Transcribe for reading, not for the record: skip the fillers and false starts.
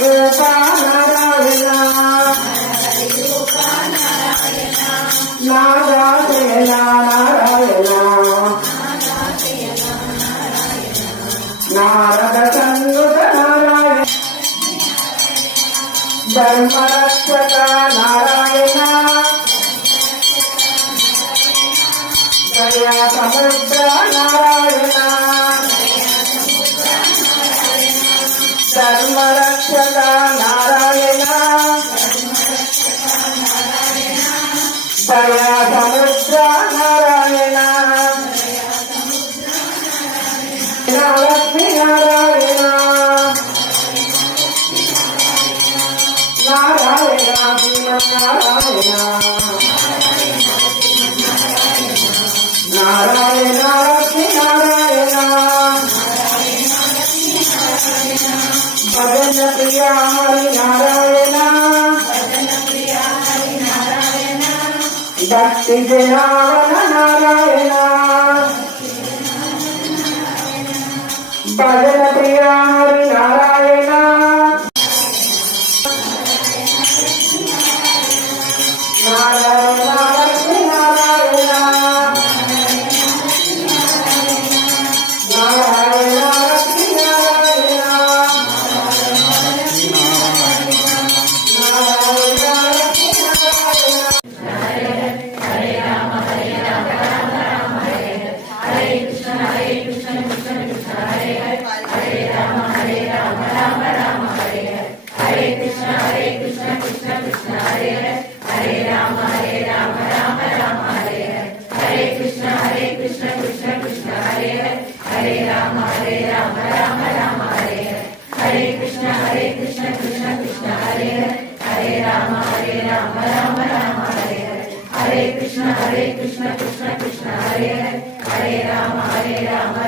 रूपा नारायण नारायण नारायण नारद संयुत नारायण धर्मरक्षक नारायण दया समुद्र नारायण धर्मरक्षक नारायण दया समुद्र नारायण लक्ष्मी नारायण नारायण नारायण नारायण लक्ष्मी नारायण भजन प्रिया हरि नारायण भक्ति जनावन नारायण भजन प्रिया Hari Narayan Narayan Lakshmi Narayan Narayan Lakshmi Narayan Hare Krishna Krishna Krishna Hare Hare Hare Rama